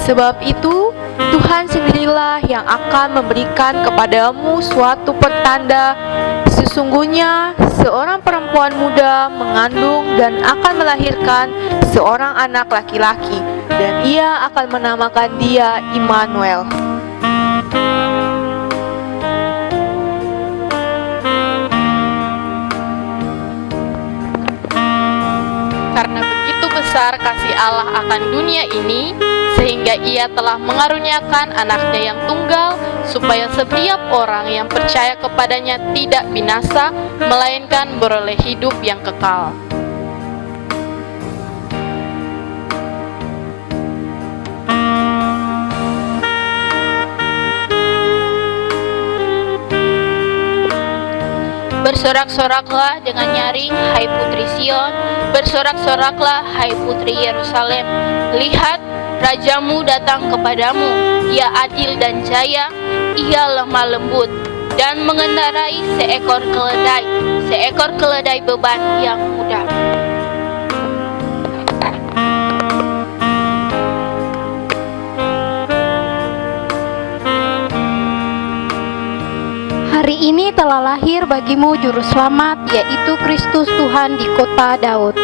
Sebab itu, Tuhan sendirilah yang akan memberikan kepadamu suatu pertanda. Sesungguhnya seorang perempuan muda mengandung dan akan melahirkan seorang anak laki-laki, dan ia akan menamakan dia Immanuel. Karena begitu besar kasih Allah akan dunia ini, sehingga ia telah mengaruniakan anaknya yang tunggal, supaya setiap orang yang percaya kepadanya tidak binasa, melainkan beroleh hidup yang kekal. Bersorak-soraklah dengan nyaring, hai putri Sion. Bersorak-soraklah, hai putri Yerusalem. Lihat, rajamu datang kepadamu. Ia adil dan jaya, ia lemah lembut, dan mengendarai seekor keledai beban yang mudah. Hari ini telah lahir bagimu juru selamat, yaitu Kristus Tuhan di kota Daud.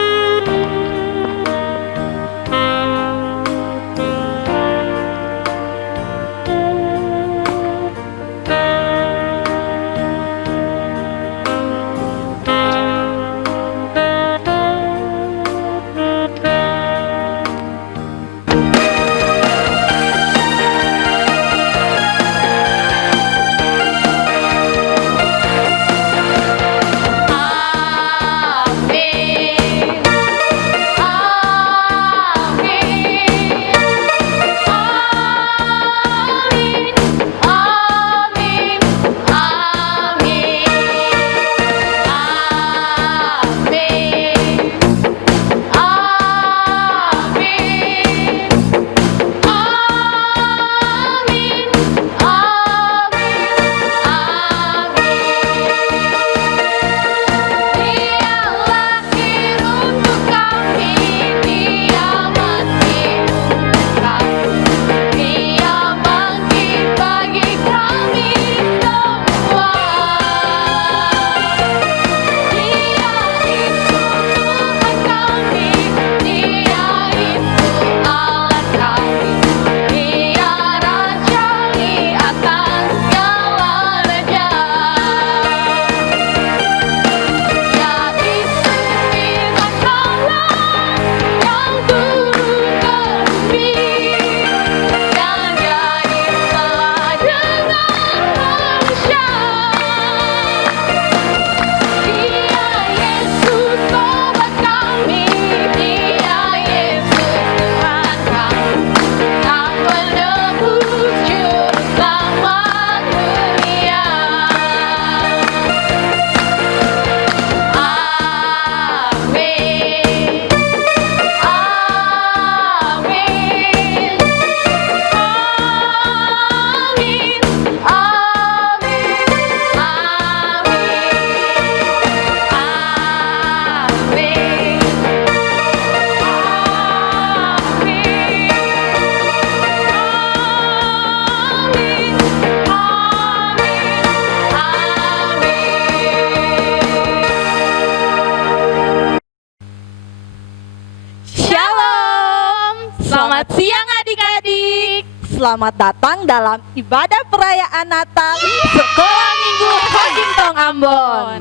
Selamat siang adik-adik. Selamat datang dalam ibadah perayaan Natal Sekolah Minggu Hojintong Ambon.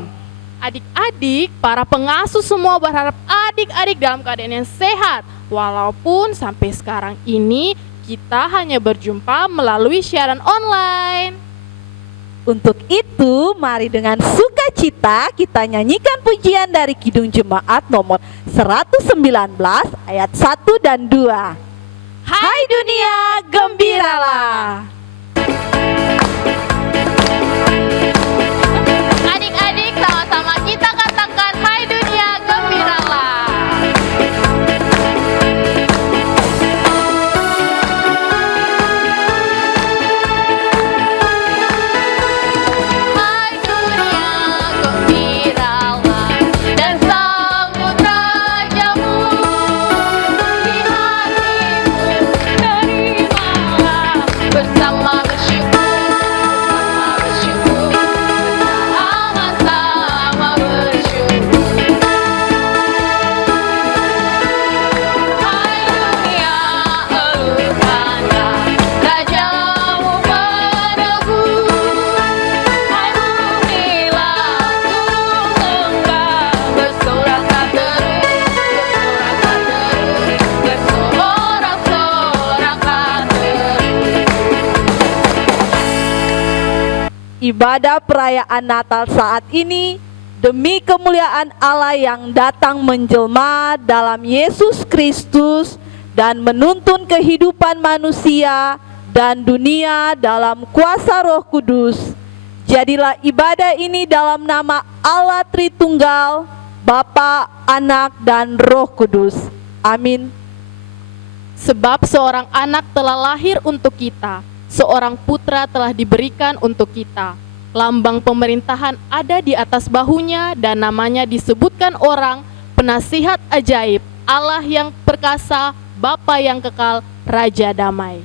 Adik-adik, para pengasuh semua berharap adik-adik dalam keadaan yang sehat. Walaupun sampai sekarang ini kita hanya berjumpa melalui siaran online. Untuk itu, mari dengan sukacita kita nyanyikan pujian dari Kidung Jemaat nomor 119 ayat 1 dan 2. Hai dunia, gembiralah. Adik-adik, sama-sama kita katakan hai dunia, gembiralah. Hai dunia, gembiralah dan sambut rajamu di hatimu, terima ibadah perayaan Natal saat ini demi kemuliaan Allah yang datang menjelma dalam Yesus Kristus dan menuntun kehidupan manusia dan dunia dalam kuasa Roh Kudus. Jadilah ibadah ini dalam nama Allah Tritunggal, Bapa, Anak, dan Roh Kudus. Amin. Sebab seorang anak telah lahir untuk kita, seorang putra telah diberikan untuk kita. Lambang pemerintahan ada di atas bahunya dan namanya disebutkan orang, Penasihat Ajaib, Allah yang perkasa, Bapa yang kekal, Raja Damai.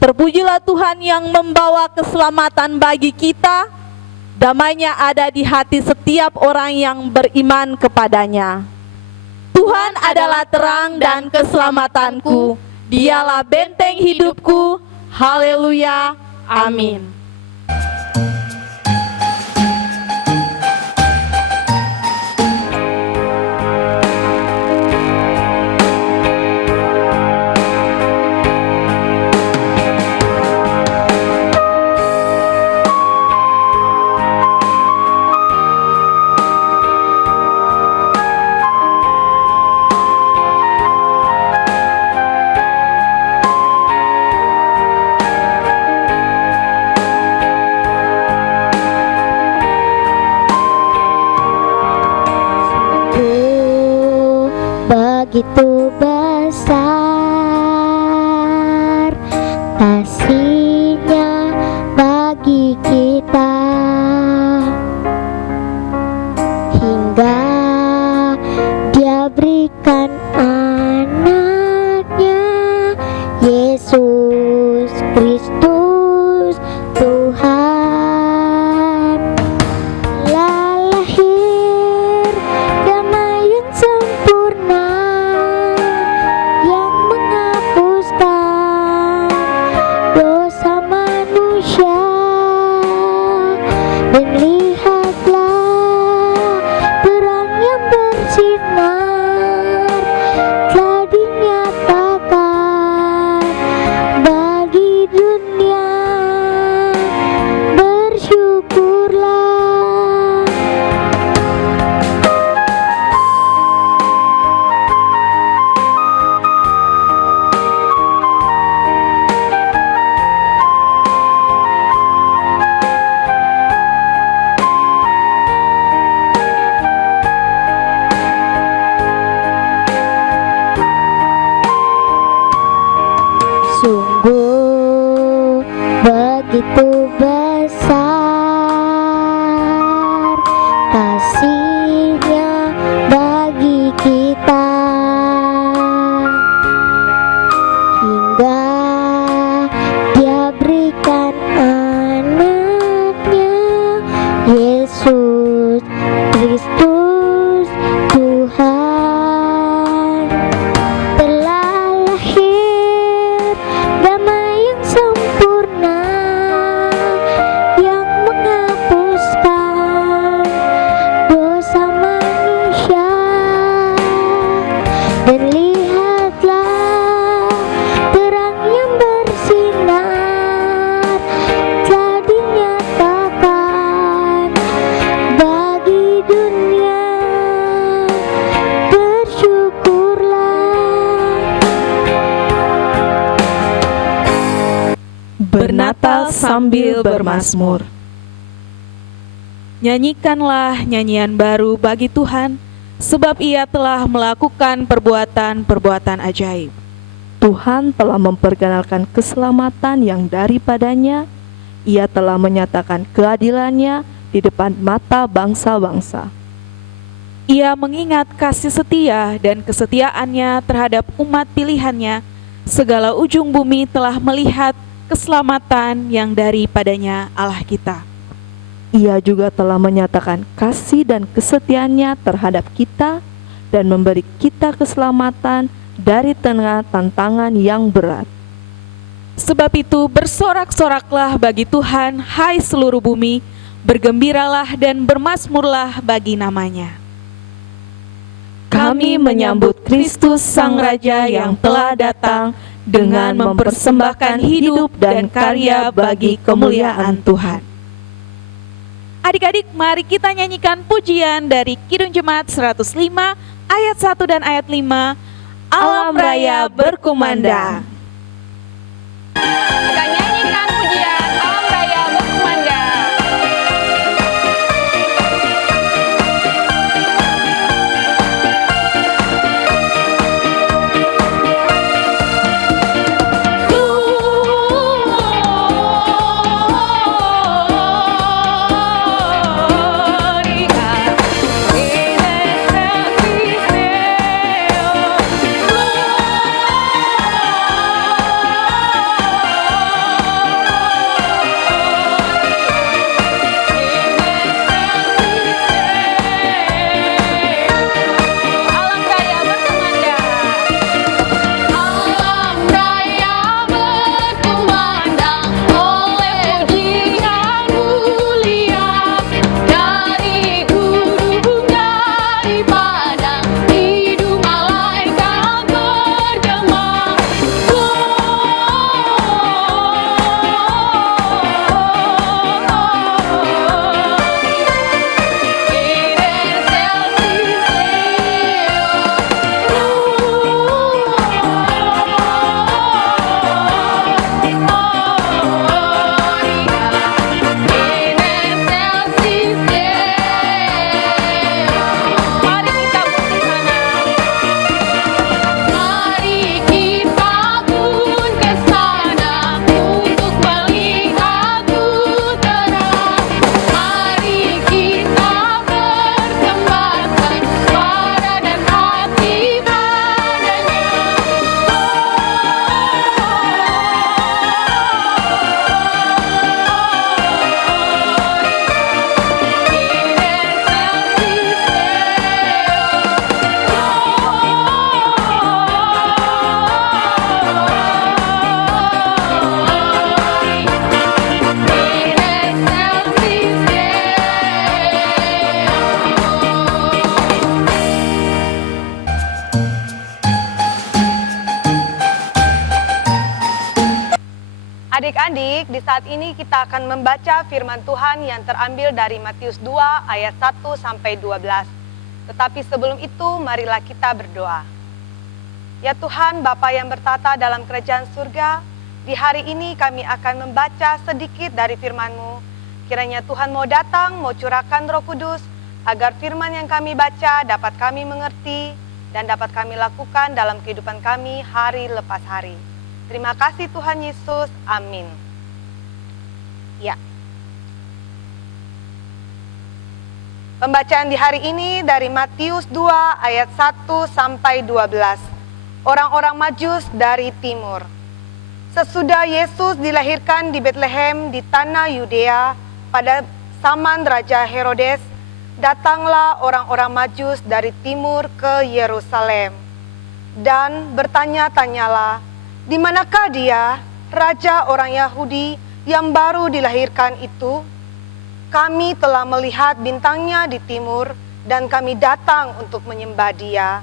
Terpujilah Tuhan yang membawa keselamatan bagi kita. Damainya ada di hati setiap orang yang beriman kepadanya. Tuhan adalah terang dan keselamatanku. Dialah benteng hidupku. Haleluya. Amin. Begitu besar kasih-Nya bagi kita, hingga Dia berikan anaknya, Yesus Kristus Tuhan. Lahir damai yang sempurna yang menghapuskan dosa manusia, dan lihatlah terang yang bersinar telah dinyatakan bagi dunia. Bersyukurlah. Sungguh begitu besar kasih-Nya bagi kita, hingga Dia berikan anaknya, Yesus Kristus Tuhan. Telah lahir damai yang sempurna yang menghapuskan dosa manusia, dan lihatlah terang yang bersinar telah dinyatakan bagi dunia. Bersyukurlah. Bernatal sambil bermazmur. Nyanyikanlah nyanyian baru bagi Tuhan, sebab Ia telah melakukan perbuatan-perbuatan ajaib. Tuhan telah memperkenalkan keselamatan yang daripadanya. Ia telah menyatakan keadilannya di depan mata bangsa-bangsa. Ia mengingat kasih setia dan kesetiaannya terhadap umat pilihannya. Segala ujung bumi telah melihat keselamatan yang daripadanya Allah kita. Ia juga telah menyatakan kasih dan kesetiaannya terhadap kita dan memberi kita keselamatan dari tengah tantangan yang berat. Sebab itu bersorak-soraklah bagi Tuhan, hai seluruh bumi, bergembiralah dan bermazmurlah bagi namanya. kami menyambut Kristus Sang Raja yang telah datang dengan mempersembahkan hidup dan karya bagi kemuliaan Tuhan. Adik-adik, mari kita nyanyikan pujian dari Kidung Jemaat 105 ayat 1 dan ayat 5. Alam Raya berkumandang. Kita nyanyikan pujian Alam Raya berkumandang. Adik-adik, di saat ini kita akan membaca firman Tuhan yang terambil dari Matius 2 ayat 1 sampai 12. Tetapi sebelum itu, marilah kita berdoa. Ya Tuhan, Bapa yang bertata dalam kerajaan surga, di hari ini kami akan membaca sedikit dari firman-Mu. Kiranya Tuhan mau datang, mau curahkan Roh Kudus, agar firman yang kami baca dapat kami mengerti dan dapat kami lakukan dalam kehidupan kami hari lepas hari. Terima kasih Tuhan Yesus, amin. Ya. Pembacaan di hari ini dari Matius 2 ayat 1 sampai 12. Orang-orang Majus dari timur. Sesudah Yesus dilahirkan di Betlehem di tanah Yudea pada zaman Raja Herodes, datanglah orang-orang Majus dari timur ke Yerusalem dan bertanya-tanyalah, di manakah dia, raja orang Yahudi yang baru dilahirkan itu? Kami telah melihat bintangnya di timur dan kami datang untuk menyembah dia.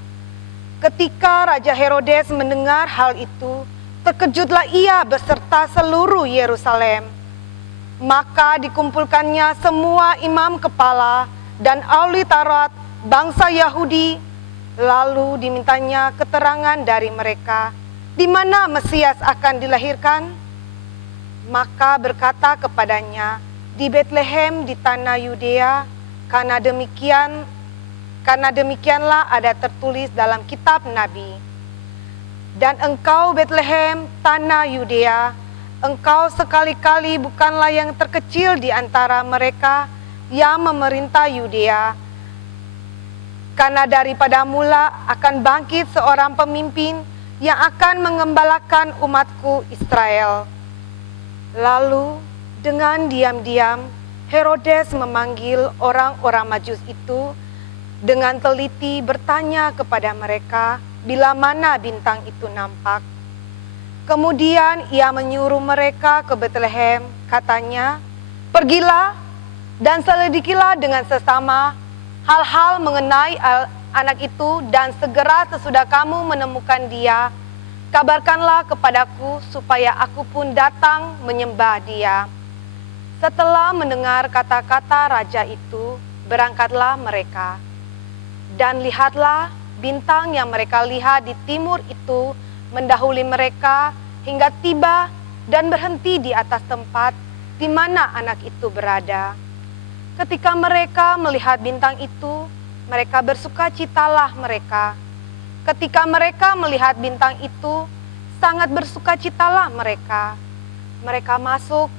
Ketika Raja Herodes mendengar hal itu, terkejutlah ia beserta seluruh Yerusalem. Maka dikumpulkannya semua imam kepala dan ahli Taurat bangsa Yahudi, lalu dimintanya keterangan dari mereka, di mana Mesias akan dilahirkan? Maka berkata kepadanya, di Betlehem di tanah Yudea, karena demikianlah ada tertulis dalam kitab Nabi. Dan engkau Betlehem, tanah Yudea, engkau sekali-kali bukanlah yang terkecil di antara mereka yang memerintah Yudea. Karena daripada mula akan bangkit seorang pemimpin yang akan mengembalakan umatku Israel. Lalu dengan diam-diam Herodes memanggil orang-orang Majus itu dengan teliti bertanya kepada mereka bila mana bintang itu nampak. Kemudian ia menyuruh mereka ke Betlehem, katanya, pergilah dan selidikilah dengan sesama hal-hal mengenai anak itu dan segera sesudah kamu menemukan dia, kabarkanlah kepadaku supaya aku pun datang menyembah dia." Setelah mendengar kata-kata raja itu, berangkatlah mereka. Dan lihatlah, bintang yang mereka lihat di timur itu mendahului mereka hingga tiba dan berhenti di atas tempat di mana anak itu berada. Ketika mereka melihat bintang itu, mereka bersukacitalah mereka. Ketika mereka melihat bintang itu, sangat bersukacitalah mereka. Mereka masuk,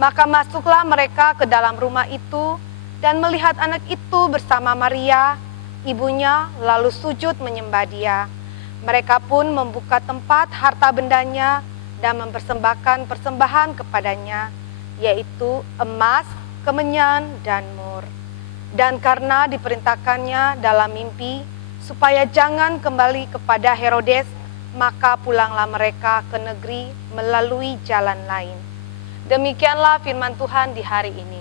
maka masuklah mereka ke dalam rumah itu dan melihat anak itu bersama Maria, ibunya, lalu sujud menyembah dia. Mereka pun membuka tempat harta bendanya dan mempersembahkan persembahan kepadanya, yaitu emas, kemenyan, dan mur. Dan karena diperintahkannya dalam mimpi, supaya jangan kembali kepada Herodes, maka pulanglah mereka ke negeri melalui jalan lain. Demikianlah firman Tuhan di hari ini.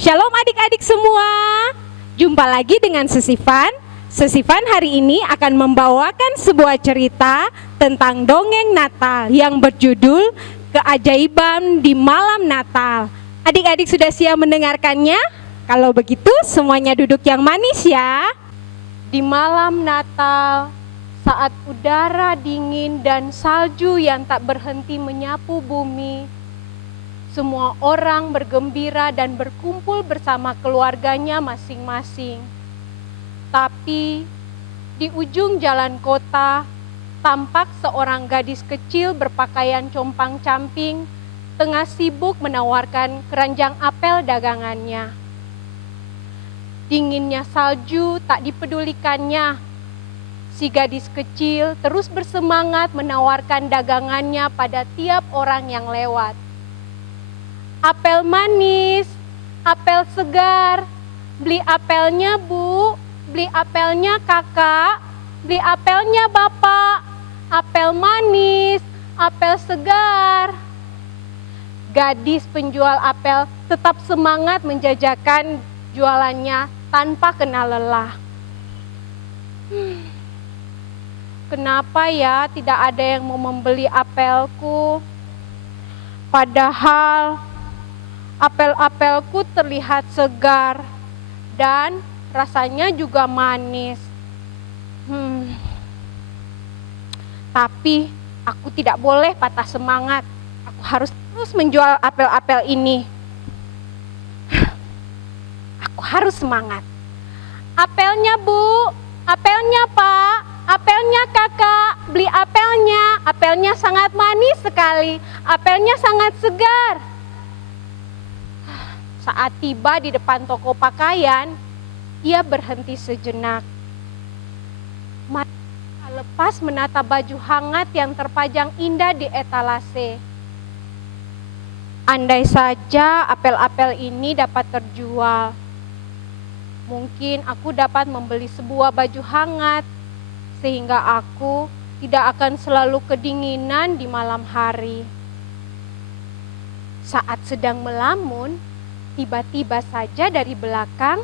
Shalom adik-adik semua. Jumpa lagi dengan Sesifan. Sesifan hari ini akan membawakan sebuah cerita tentang dongeng Natal yang berjudul Keajaiban di Malam Natal. Adik-adik sudah siap mendengarkannya? Kalau begitu semuanya duduk yang manis ya. Di malam Natal, saat udara dingin dan salju yang tak berhenti menyapu bumi, semua orang bergembira dan berkumpul bersama keluarganya masing-masing. Tapi di ujung jalan kota, tampak seorang gadis kecil berpakaian compang-camping tengah sibuk menawarkan keranjang apel dagangannya. Dinginnya salju tak dipedulikannya. Si gadis kecil terus bersemangat menawarkan dagangannya pada tiap orang yang lewat. Apel manis, apel segar, beli apelnya Bu, beli apelnya kakak, beli apelnya bapak, apel manis, apel segar. Gadis penjual apel tetap semangat menjajakan jualannya tanpa kenal lelah. Kenapa ya tidak ada yang mau membeli apelku? Padahal apel-apelku terlihat segar dan rasanya juga manis. Tapi aku tidak boleh patah semangat. Aku harus terus menjual apel-apel ini. Aku harus semangat. Apelnya Bu, apelnya Pak, apelnya kakak, beli apelnya. Apelnya sangat manis sekali, apelnya sangat segar. Saat tiba di depan toko pakaian, ia berhenti sejenak. Mata lepas menata baju hangat yang terpajang indah di etalase. Andai saja apel-apel ini dapat terjual, mungkin aku dapat membeli sebuah baju hangat, sehingga aku tidak akan selalu kedinginan di malam hari. Saat sedang melamun, tiba-tiba saja dari belakang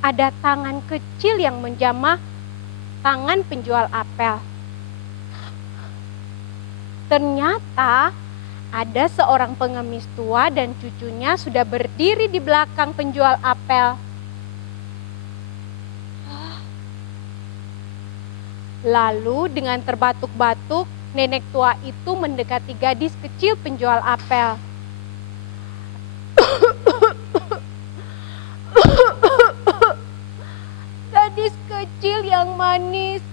ada tangan kecil yang menjamah tangan penjual apel. Ternyata ada seorang pengemis tua dan cucunya sudah berdiri di belakang penjual apel. Lalu dengan terbatuk-batuk, nenek tua itu mendekati gadis kecil penjual apel. Gadis kecil yang manis.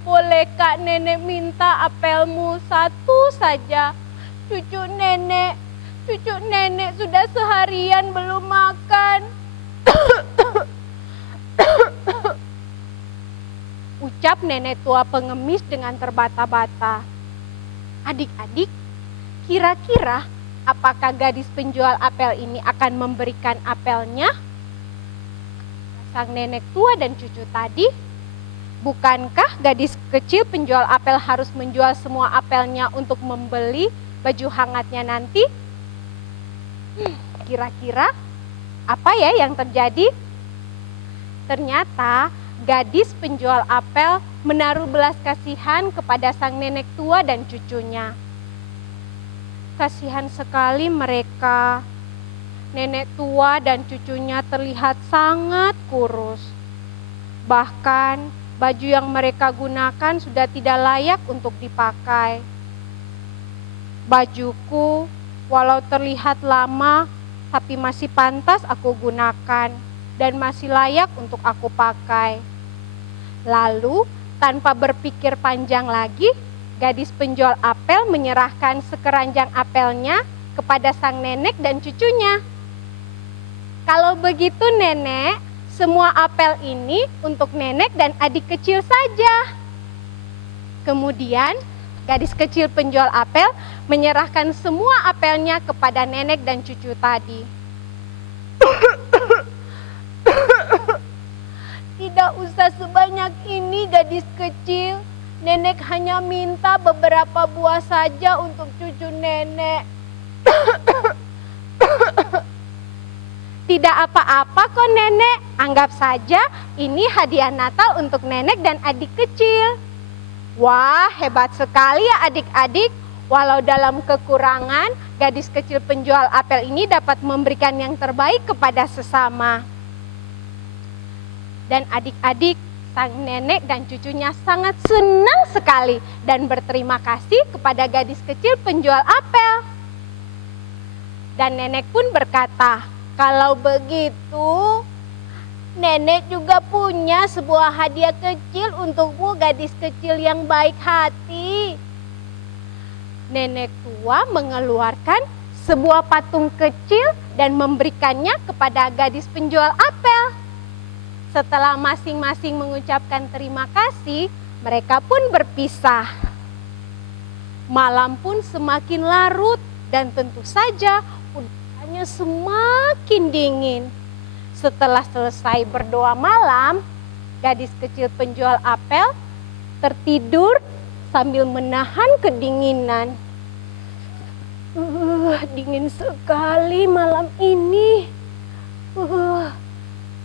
Bolehkah nenek minta apelmu satu saja? Cucu nenek sudah seharian belum makan. Ucap nenek tua pengemis dengan terbata-bata. Adik-adik, kira-kira apakah gadis penjual apel ini akan memberikan apelnya? Sang nenek tua dan cucu tadi? Bukankah gadis kecil penjual apel harus menjual semua apelnya untuk membeli baju hangatnya nanti? Kira-kira apa ya yang terjadi? Ternyata gadis penjual apel menaruh belas kasihan kepada sang nenek tua dan cucunya. Kasihan sekali mereka. Nenek tua dan cucunya terlihat sangat kurus. Bahkan baju yang mereka gunakan sudah tidak layak untuk dipakai. Bajuku, walau terlihat lama, tapi masih pantas aku gunakan dan masih layak untuk aku pakai. Lalu, tanpa berpikir panjang lagi, gadis penjual apel menyerahkan sekeranjang apelnya kepada sang nenek dan cucunya. Kalau begitu nenek, semua apel ini untuk nenek dan adik kecil saja. Kemudian, gadis kecil penjual apel menyerahkan semua apelnya kepada nenek dan cucu tadi. Tidak usah sebanyak ini gadis kecil. Nenek hanya minta beberapa buah saja untuk cucu nenek. Tidak apa-apa kok nenek, anggap saja ini hadiah Natal untuk nenek dan adik kecil. Wah, hebat sekali ya adik-adik. Walau dalam kekurangan, gadis kecil penjual apel ini dapat memberikan yang terbaik kepada sesama. Dan adik-adik, sang nenek dan cucunya sangat senang sekali dan berterima kasih kepada gadis kecil penjual apel. Dan nenek pun berkata, "Kalau begitu, nenek juga punya sebuah hadiah kecil untukmu, gadis kecil yang baik hati." Nenek tua mengeluarkan sebuah patung kecil dan memberikannya kepada gadis penjual apel. Setelah masing-masing mengucapkan terima kasih, mereka pun berpisah. Malam pun semakin larut dan tentu saja udaranya semakin dingin. Setelah selesai berdoa malam, gadis kecil penjual apel tertidur sambil menahan kedinginan. Dingin sekali malam ini.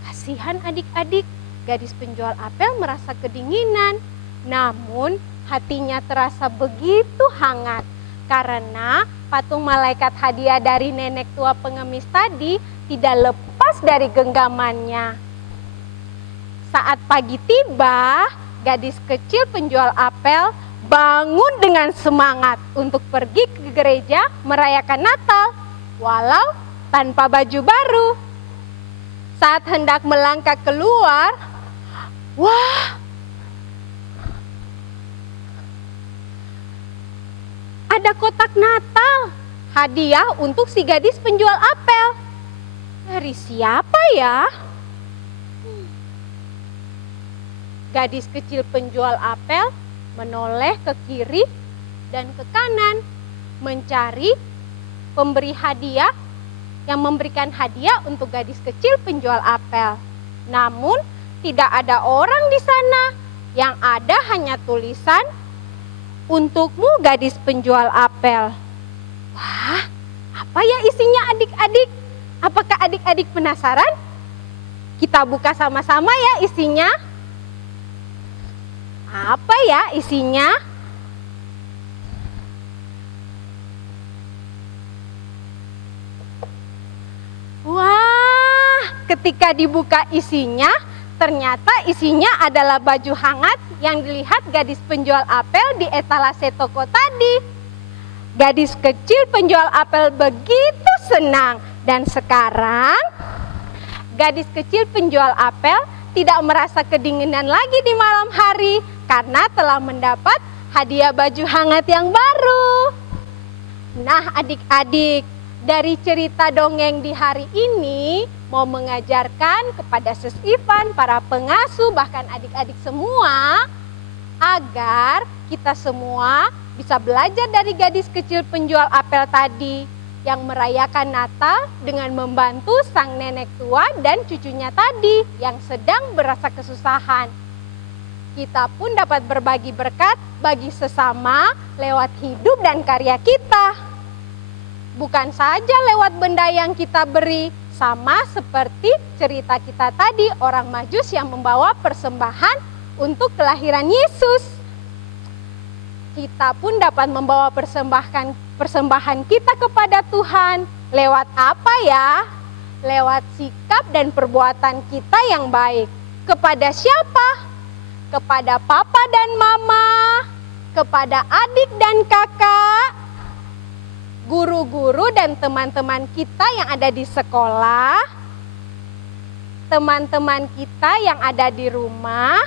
Kasihan adik-adik, gadis penjual apel merasa kedinginan. Namun hatinya terasa begitu hangat karena patung malaikat hadiah dari nenek tua pengemis tadi tidak lepas dari genggamannya. Saat pagi tiba, gadis kecil penjual apel bangun dengan semangat untuk pergi ke gereja merayakan Natal, walau tanpa baju baru. Saat hendak melangkah keluar, wah, ada kotak Natal, hadiah untuk si gadis penjual apel. Dari siapa ya? Gadis kecil penjual apel menoleh ke kiri dan ke kanan, mencari pemberi hadiah yang memberikan hadiah untuk gadis kecil penjual apel. Namun tidak ada orang di sana, yang ada hanya tulisan, "Untukmu gadis penjual apel." Wah, apa ya isinya adik-adik? Apakah adik-adik penasaran? Kita buka sama-sama ya isinya. Apa ya isinya? Wah, ketika dibuka isinya, ternyata isinya adalah baju hangat yang dilihat gadis penjual apel di etalase toko tadi. Gadis kecil penjual apel begitu senang dan sekarang gadis kecil penjual apel tidak merasa kedinginan lagi di malam hari karena telah mendapat hadiah baju hangat yang baru. Nah adik-adik, dari cerita dongeng di hari ini mau mengajarkan kepada Sis Ivan, para pengasuh, bahkan adik-adik semua, agar kita semua bisa belajar dari gadis kecil penjual apel tadi yang merayakan Natal dengan membantu sang nenek tua dan cucunya tadi yang sedang berasa kesusahan. Kita pun dapat berbagi berkat bagi sesama lewat hidup dan karya kita. Bukan saja lewat benda yang kita beri, sama seperti cerita kita tadi, orang Majus yang membawa persembahan untuk kelahiran Yesus. Kita pun dapat membawa persembahan kita kepada Tuhan. Lewat apa ya? Lewat sikap dan perbuatan kita yang baik. Kepada siapa? Kepada papa dan mama, kepada adik dan kakak, guru-guru dan teman-teman kita yang ada di sekolah, teman-teman kita yang ada di rumah,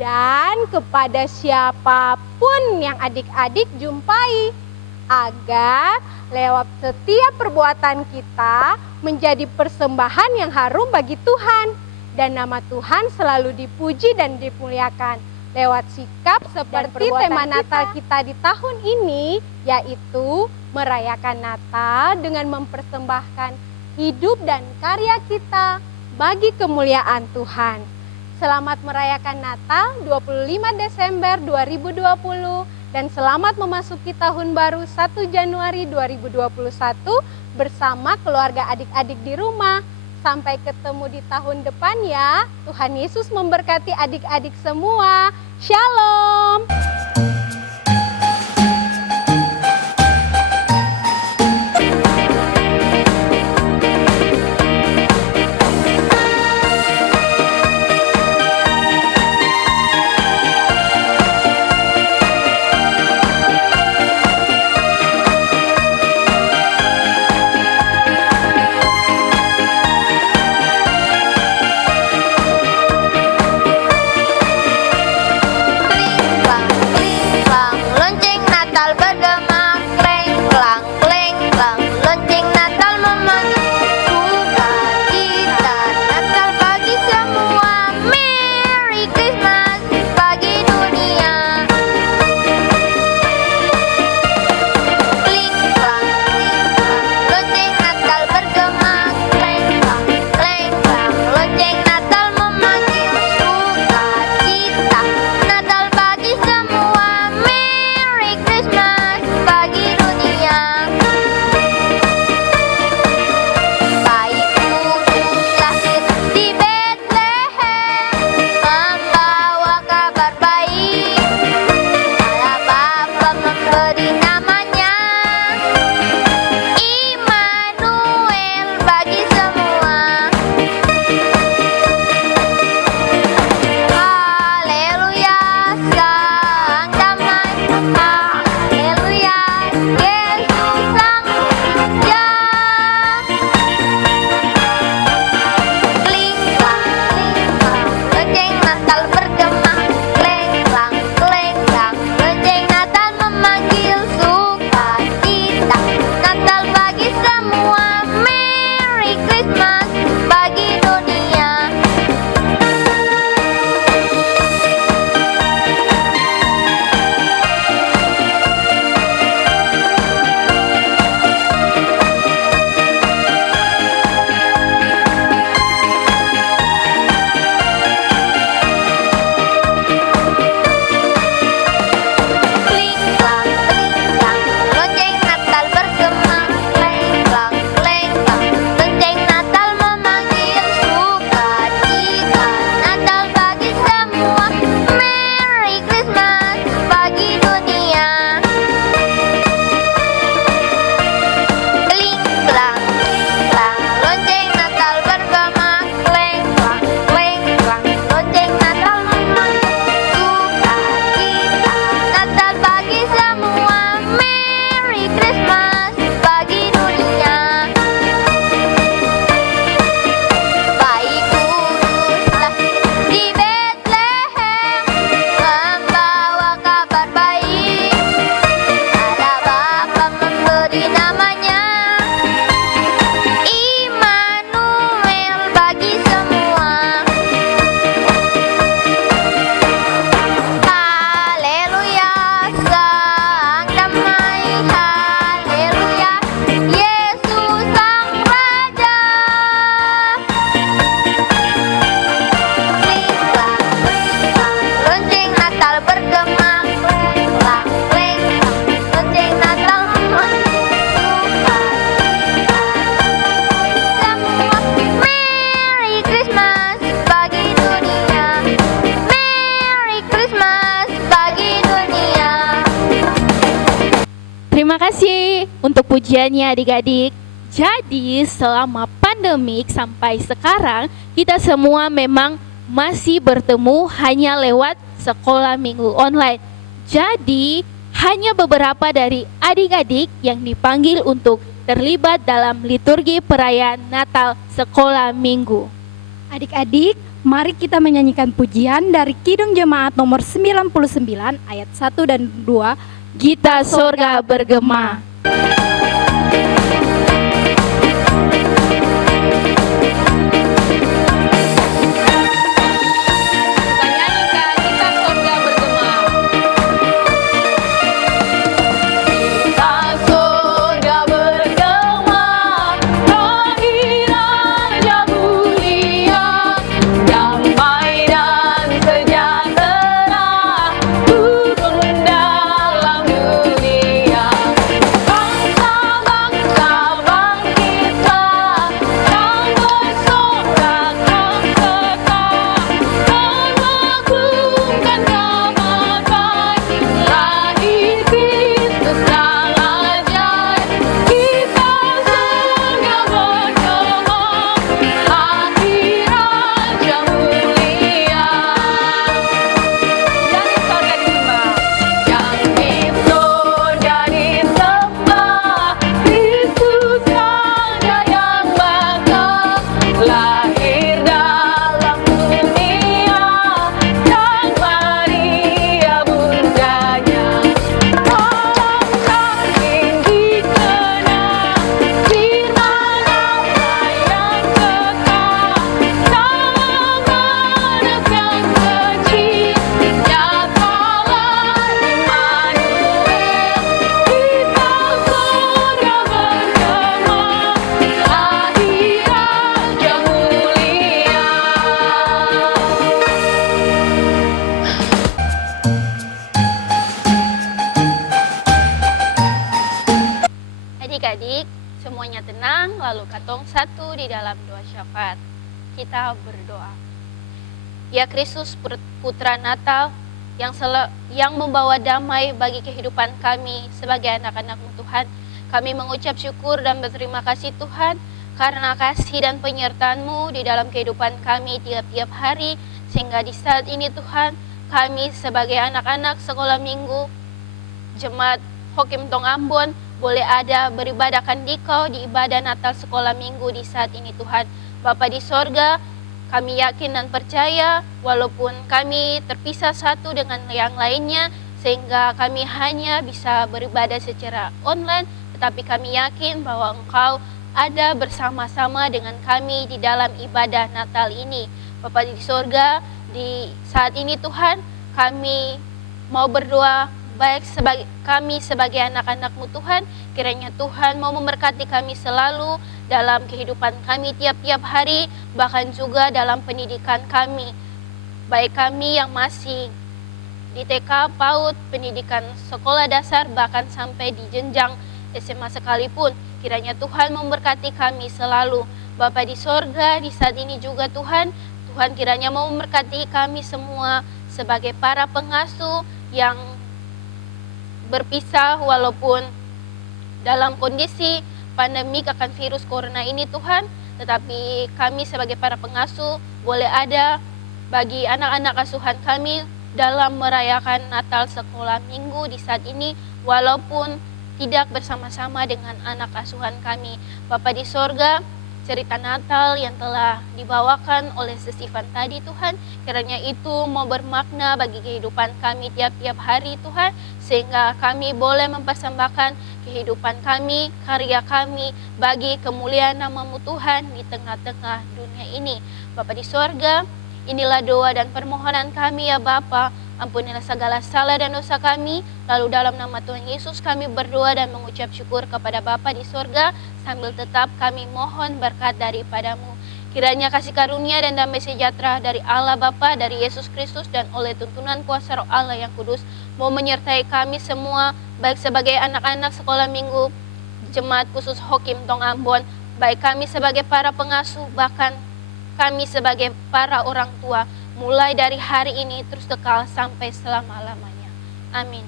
dan kepada siapapun yang adik-adik jumpai, agar lewat setiap perbuatan kita menjadi persembahan yang harum bagi Tuhan, dan nama Tuhan selalu dipuji dan dimuliakan lewat sikap seperti tema Natal kita di tahun ini, yaitu merayakan Natal dengan mempersembahkan hidup dan karya kita bagi kemuliaan Tuhan. Selamat merayakan Natal 25 Desember 2020 dan selamat memasuki tahun baru 1 Januari 2021 bersama keluarga adik-adik di rumah. Sampai ketemu di tahun depan ya. Tuhan Yesus memberkati adik-adik semua. Shalom. untuk pujiannya adik-adik. Jadi selama pandemik sampai sekarang kita semua memang masih bertemu hanya lewat sekolah minggu online. Jadi hanya beberapa dari adik-adik yang dipanggil untuk terlibat dalam liturgi perayaan Natal sekolah minggu. Adik-adik, mari kita menyanyikan pujian dari Kidung Jemaat nomor 99 ayat 1 dan 2. Gita Sorga bergema. Adik-adik, semuanya tenang, lalu katong satu di dalam doa syafaat. Kita berdoa. Ya Kristus, Putra Natal, yang membawa damai bagi kehidupan kami sebagai anak-anak-Mu Tuhan, kami mengucap syukur dan berterima kasih Tuhan, karena kasih dan penyertaan-Mu di dalam kehidupan kami tiap-tiap hari, sehingga di saat ini Tuhan, kami sebagai anak-anak sekolah minggu, Jemaat Hokim Tong Ambon, boleh ada beribadahkan Dikau di ibadah Natal sekolah minggu di saat ini Tuhan. Bapa di sorga, kami yakin dan percaya walaupun kami terpisah satu dengan yang lainnya sehingga kami hanya bisa beribadah secara online, tetapi kami yakin bahwa Engkau ada bersama-sama dengan kami di dalam ibadah Natal ini. Bapa di sorga, di saat ini Tuhan, kami mau berdoa baik kami sebagai anak-anak-Mu Tuhan, kiranya Tuhan mau memberkati kami selalu dalam kehidupan kami tiap-tiap hari, bahkan juga dalam pendidikan kami. Baik kami yang masih di TK, PAUD, pendidikan sekolah dasar, bahkan sampai di jenjang SMA sekalipun, kiranya Tuhan memberkati kami selalu. Bapa di sorga, di saat ini juga Tuhan kiranya mau memberkati kami semua sebagai para pengasuh yang berpisah walaupun dalam kondisi pandemik akan virus corona ini Tuhan, tetapi kami sebagai para pengasuh boleh ada bagi anak-anak asuhan kami dalam merayakan Natal sekolah minggu di saat ini walaupun tidak bersama-sama dengan anak asuhan kami. Bapa di sorga, cerita Natal yang telah dibawakan oleh Sesifan tadi Tuhan, kiranya itu mau bermakna bagi kehidupan kami tiap-tiap hari Tuhan, sehingga kami boleh mempersembahkan kehidupan kami, karya kami bagi kemuliaan nama-Mu Tuhan di tengah-tengah dunia ini. Bapa di sorga, inilah doa dan permohonan kami ya Bapa. Ampunilah segala salah dan dosa kami. Lalu dalam nama Tuhan Yesus kami berdoa dan mengucap syukur kepada Bapa di sorga, sambil tetap kami mohon berkat daripada-Mu. Kiranya kasih karunia dan damai sejahtera dari Allah Bapa, dari Yesus Kristus, dan oleh tuntunan kuasa Roh Allah yang kudus mau menyertai kami semua, baik sebagai anak-anak sekolah minggu, Jemaat Khusus Hokim Tong Ambon, baik kami sebagai para pengasuh, bahkan kami sebagai para orang tua, mulai dari hari ini terus kekal sampai selama-lamanya. Amin.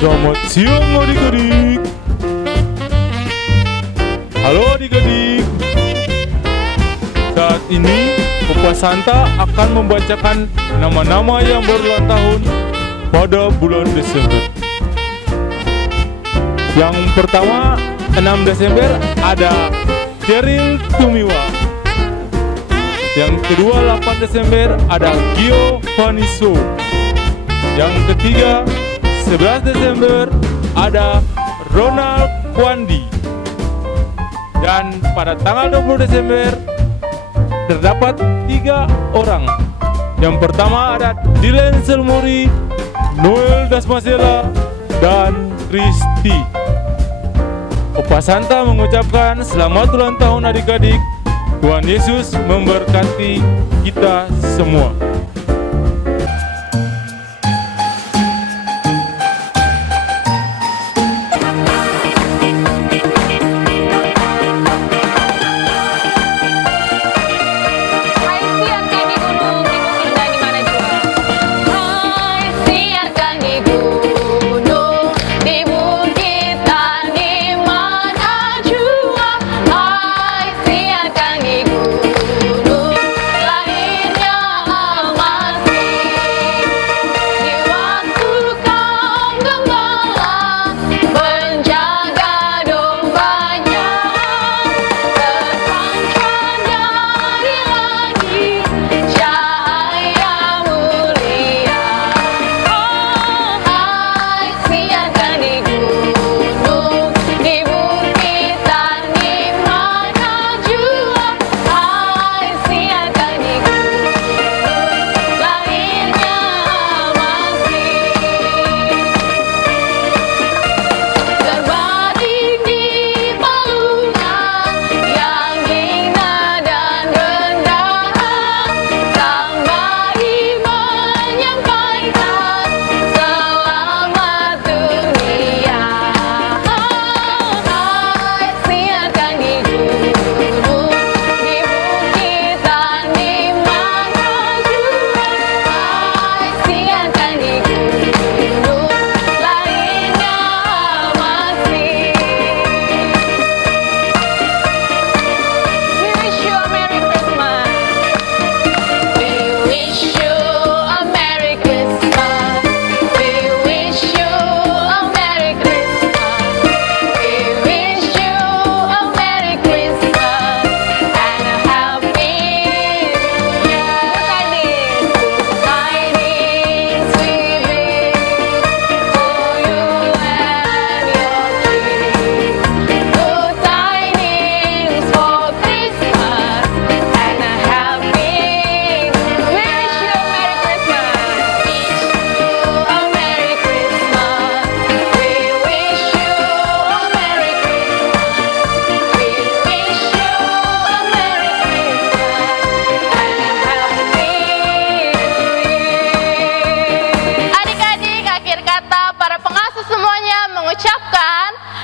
Selamat siang adik-adik. Halo adik-adik. Saat ini Opa Santa akan membacakan nama-nama yang berulang tahun pada bulan Desember. Yang pertama 6 Desember ada Cheryl Tumiwa. Yang kedua 8 Desember ada Gio Vaniso. Yang ketiga 11 Desember ada Ronald Kwandi. Dan pada tanggal 20 Desember terdapat 3 orang. Yang pertama ada Dylan Selmori, Noel Dasmasela, dan Kristi. Opa Santa mengucapkan selamat ulang tahun adik-adik. Tuhan Yesus memberkati kita semua.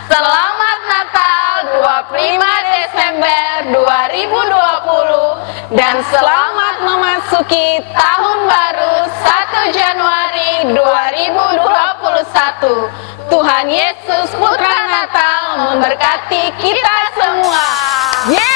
Selamat Natal 25 Desember 2020 dan selamat memasuki tahun baru 1 Januari 2021. Tuhan Yesus Putra Natal memberkati kita semua. Yeay!